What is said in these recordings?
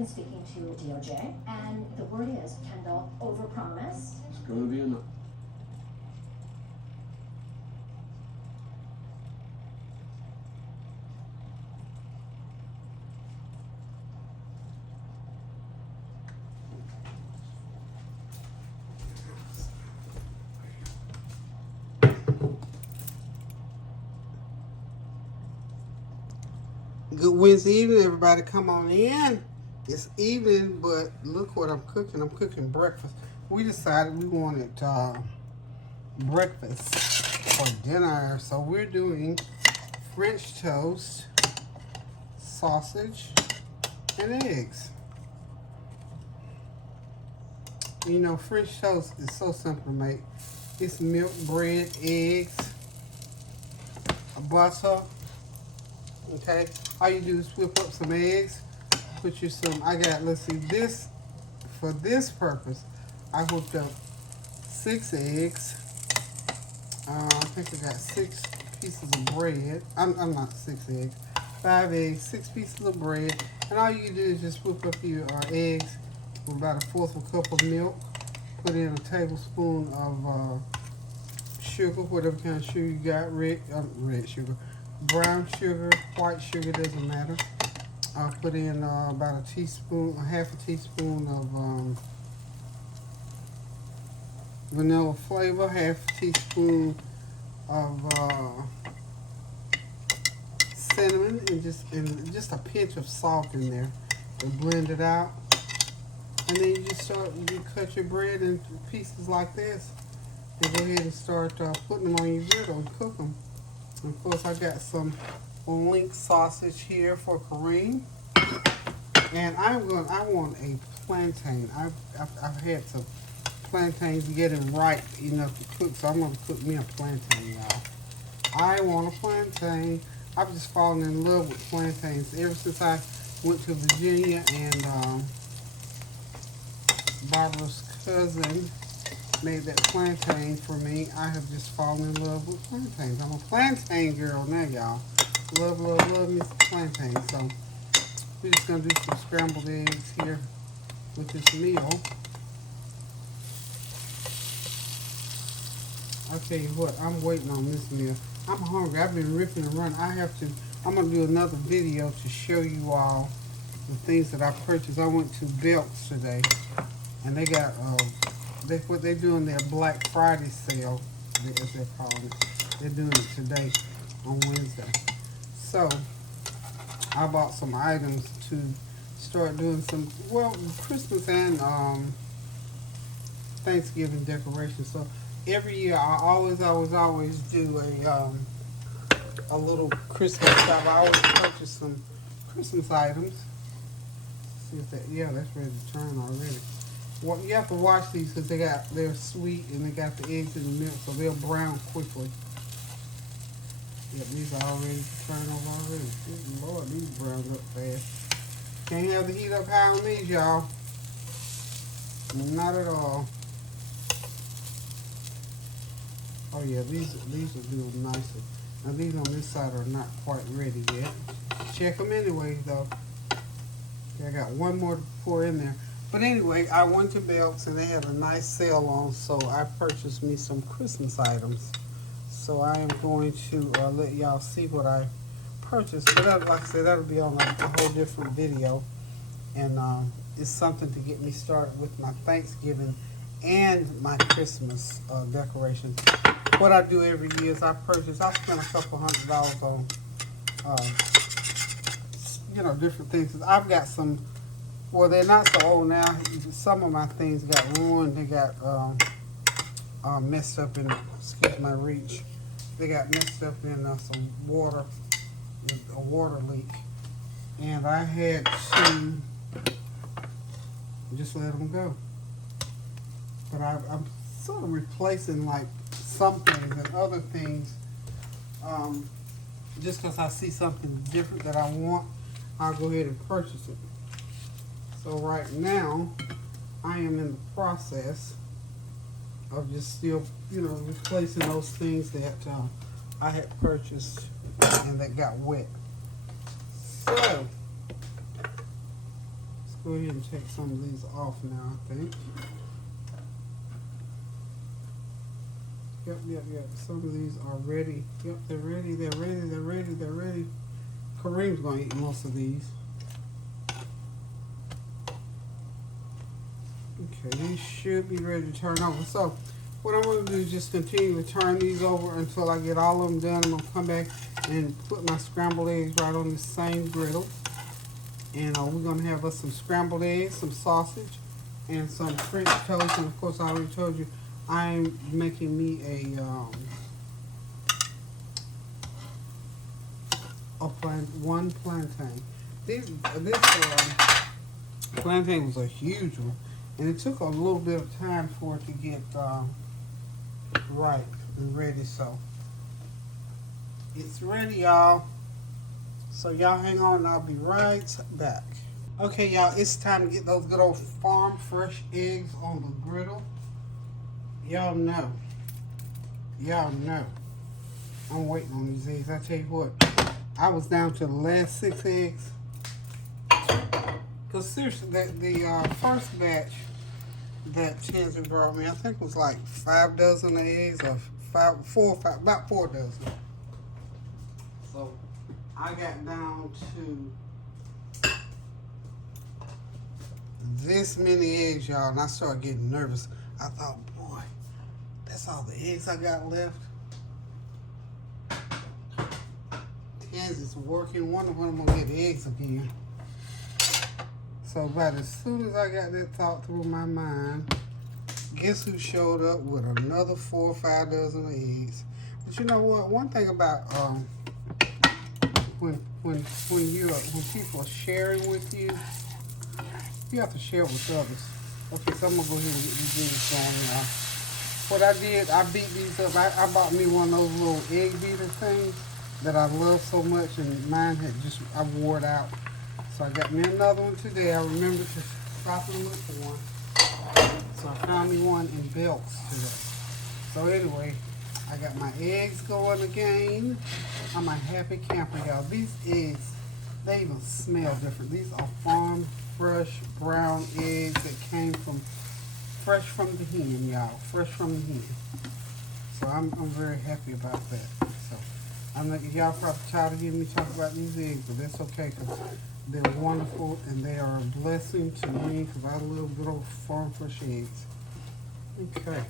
been speaking to DOJ, and the word is, Kendall overpromised. It's going to be enough. Good Wednesday evening, everybody. Come on in. It's evening, but look what I'm cooking. I'm cooking breakfast. We decided we wanted breakfast for dinner, so we're doing French toast, sausage, and eggs. You know, French toast is so simple to make. It's milk, bread, eggs, butter. Okay, all you do is whip up some eggs, put you some, let's see, this, for this purpose, I whipped up 6 eggs. I think I got 6 pieces of bread. I'm not 6 eggs, 5 eggs, 6 pieces of bread. And all you do is just whip up your eggs with about 1/4 cup of milk. Put in a tablespoon of sugar, whatever kind of sugar you got, red sugar. Brown sugar, white sugar, doesn't matter. Put in about a teaspoon, half a teaspoon of vanilla flavor, half a teaspoon of cinnamon, and just a pinch of salt in there. And blend it out. And then you cut your bread in pieces like this. And go ahead and start putting them on your griddle and cook them. And of course, I got some link sausage here for Kareem, and I want a plantain. I've had some plantains getting ripe enough to cook, so I'm gonna cook me a plantain, y'all. I want a plantain. I've just fallen in love with plantains ever since I went to Virginia, and Barbara's cousin made that plantain for me. I have just fallen in love with plantains. I'm a plantain girl now, y'all. Love, love, love me some plantains. So we're just gonna do some scrambled eggs here with this meal. I'll tell you what, I'm waiting on this meal. I'm hungry. I've been ripping and running. I'm gonna do another video to show you all the things that I purchased. I went to Belk's today, and they got what they're doing, their Black Friday sale, as they're calling it. They're doing it today on Wednesday. So I bought some items to start doing some, well, Christmas and Thanksgiving decorations. So every year I always do a little Christmas shop. I always purchase some Christmas items. See if that's ready to turn already. Well, you have to watch these because they're sweet and they got the eggs in the milk, so they'll brown quickly. Yep, these are all ready to turn over already. Good Lord, these browned up fast. Can't have the heat up high on these, y'all. Not at all. Oh yeah, these are doing nicely. Now these on this side are not quite ready yet. Check them anyway, though. Okay, I got one more to pour in there. But anyway, I went to Belk's and they had a nice sale on, so I purchased me some Christmas items. So I am going to let y'all see what I purchased. But that, like I said, that'll be on a whole different video. And it's something to get me started with my Thanksgiving and my Christmas decorations. What I do every year is I spend a couple $100 on, different things. I've got some. Well, they're not so old now. Some of my things got ruined. They got messed up in, excuse my reach. They got messed up in some water, a water leak. And I had to just let them go. But I'm sort of replacing like some things and other things. Just because I see something different that I want, I'll go ahead and purchase it. So right now, I am in the process of just still, replacing those things that I had purchased and that got wet. So, let's Go ahead and take some of these off now, I think. Yep. Some of these are ready. Yep, they're ready. Kareem's gonna eat most of these. Okay, these should be ready to turn over. So, what I'm gonna do is just continue to turn these over until I get all of them done. I'm gonna come back and put my scrambled eggs right on the same griddle. And we're gonna have us some scrambled eggs, some sausage, and some French toast. And of course, I already told you I'm making me one plantain. This plantain was a huge one, and it took a little bit of time for it to get right and ready. So it's ready, y'all. So y'all hang on, and I'll be right back. Okay, y'all, it's time to get those good old farm fresh eggs on the griddle. Y'all know. I'm waiting on these eggs. I tell you what, I was down to the last 6 eggs. Because seriously, the first batch that Chinzy brought me, I think was like 5 dozen of eggs, or about 4 dozen. So I got down to this many eggs, y'all, and I started getting nervous. I thought, boy, that's all the eggs I got left. Is working. Wonder when I'm gonna get eggs again. So about as soon as I got that thought through my mind, guess who showed up with another 4 or 5 dozen of eggs? But you know what? One thing about when people are sharing with you, you have to share with others. Okay, so I'm gonna go ahead and get these eggs going now. What I did, I beat these up. I bought me one of those little egg beater things that I love so much, and mine had I wore it out. So I got me another one today. I remembered to stop and look for one. So I found me one in Belts today. So anyway, I got my eggs going again. I'm a happy camper, y'all. These eggs, they even smell different. These are farm fresh brown eggs that came fresh from the hen, y'all. Fresh from the hen. So I'm very happy about that. So I know y'all probably tired of hearing me talk about these eggs, but that's okay because they're wonderful and they are a blessing to me because I love good old farm fresh eggs. Okay.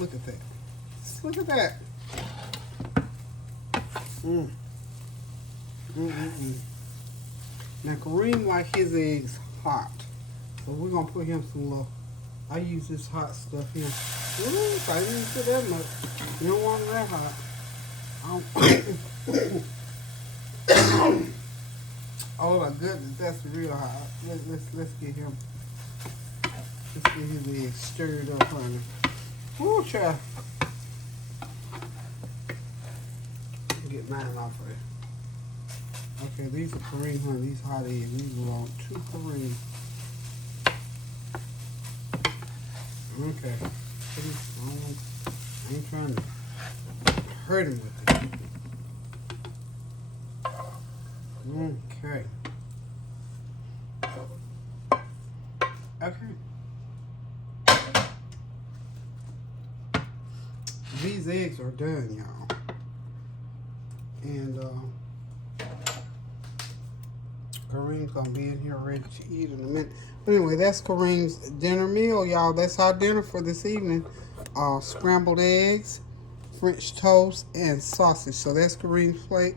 Look at that. Just look at that. Now Kareem like his eggs hot. So we're going to put him some little, I use this hot stuff here. Ooh, I didn't put that much. You don't want it that hot. Oh my goodness, that's real hot. Let's get him. Let's get his eggs stirred up, honey. Ooh, child. Get mine off of it. Okay, these are Kareem, honey. These hot eggs. These belong to Kareem. Okay. I ain't trying to hurt him with it. Okay. Okay. These eggs are done, y'all. And Kareem's gonna be in here ready to eat in a minute. But anyway, that's Kareem's dinner meal, y'all. That's our dinner for this evening. Scrambled eggs, French toast, and sausage. So that's Kareem's plate.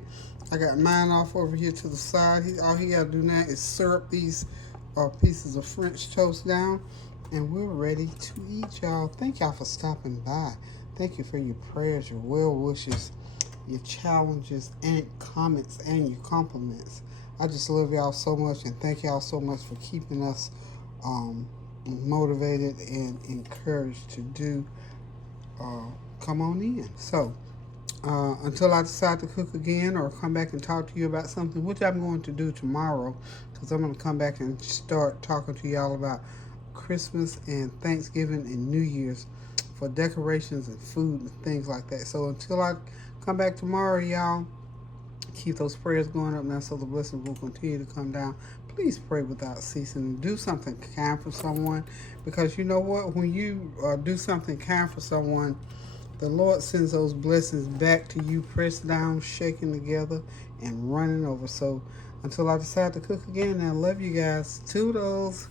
I got mine off over here to the side. All he got to do now is syrup these pieces of French toast down. And we're ready to eat, y'all. Thank y'all for stopping by. Thank you for your prayers, your well wishes, your challenges, and comments, and your compliments. I just love y'all so much, and thank y'all so much for keeping us motivated and encouraged to do Come On In. So, until I decide to cook again or come back and talk to you about something, which I'm going to do tomorrow, because I'm going to come back and start talking to y'all about Christmas and Thanksgiving and New Year's for decorations and food and things like that. So until I come back tomorrow, y'all, Keep those prayers going up now so the blessings will continue to come down. Please pray without ceasing and do something kind for someone, because you know what? When you do something kind for someone, the Lord sends those blessings back to you, pressed down, shaken together, and running over. So until I decide to cook again, I love you guys. Toodles.